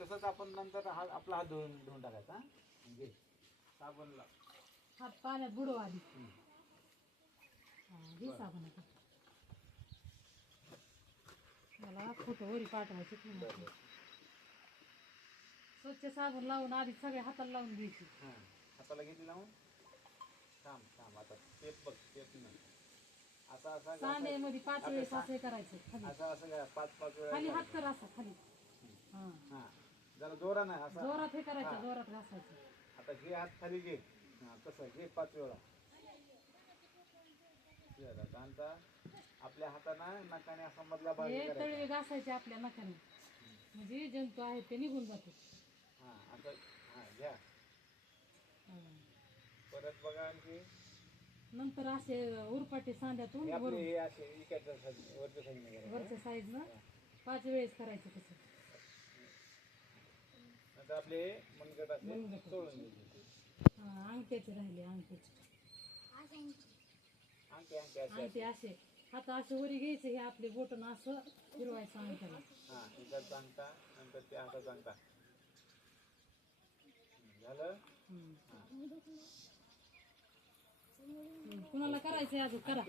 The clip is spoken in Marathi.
तसंच आपण नंतर आपला हात धुवून टाकायचा. घे साबण लाव. हात पाण्यात बुडव आधी. घे साबण आता. मला फोटो वरी पाठवायचे. स्वच्छ साबण लावून आधी सगळ्या हाताला लावून घ्यायची. हाताला घेतली लावून. थांब आता टेप बघ. टेप नाही असा असा सांड्यामध्ये 5 वेळेस असं करायचं. असं असं 5 वेळा खाली हात कर असा खाली. जरा जोरा नाही असं जोरात हे करायचं. जोरात घासायचं. आता हे हात खाली घे. तसं घे 5 वेळा. आता आपल्या हाताने नकाने असा मधला भाग हे तळवे घासायचे आपल्या नखाने म्हणजे जंतू आहेत ते निघून जाते. आता घ्या परत बघा. आणखी नंतर असे उरपाटे सांध्यातून वरच्या साईडनं 5 वेळेस करायचं. तसं नंतर आपले मनगट असे सोडून घ्यायचे. अंगठ्याचे राहिले. अंगठे असे हात असे वरी घ्यायचे. हे आपले बोटन असं फिरवायचं अंगठ्याला. इकडचा अंगठा नंतर ते हाताचा अंगठा झालं. कुणाला करायचंय अजून करा.